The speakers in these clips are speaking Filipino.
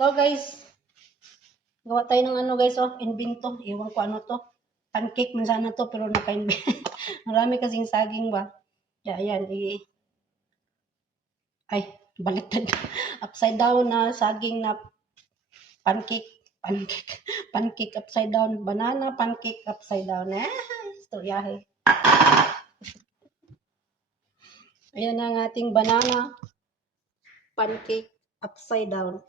Hello guys, gawa tayo ng ano guys, oh, invento. Iwan ko ano to. Pancake man sana to, pero marami kasing saging ba. Kaya ayan, ay, baliktad. Upside down na saging na pancake. Pancake. Pancake upside down. Banana pancake upside down. Istoryahe. Ayan ang ating banana pancake upside down.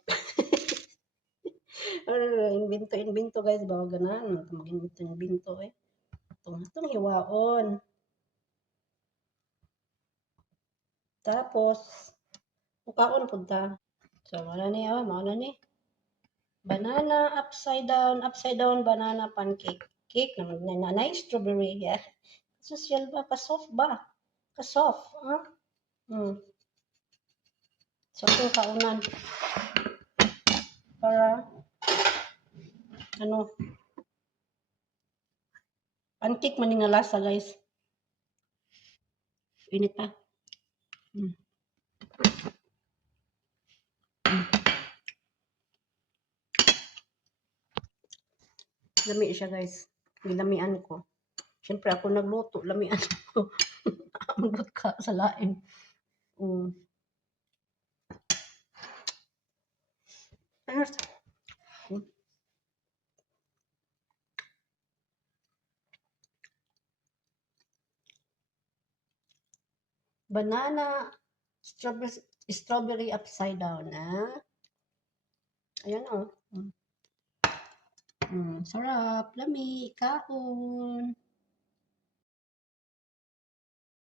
Invento guys, bawa ganan. Mag-invento eh. Itong hiwaon. Tapos, mukaon punta. So, mana ni. Banana upside down banana pancake. Cake na strawberry. Yeah. Social ba? Ka-soft ba? Ka-soft. Huh? So, itong kaunan. Para, ano, pancake man nga lasa guys. Init pa. Lami siya guys. Nilamian ko. Siyempre ako nagluto. Lamian ko. Ambot ka sa lain. Ano sa? Banana strawberry upside down. Ayan oh. Sarap. Lami. Kaon.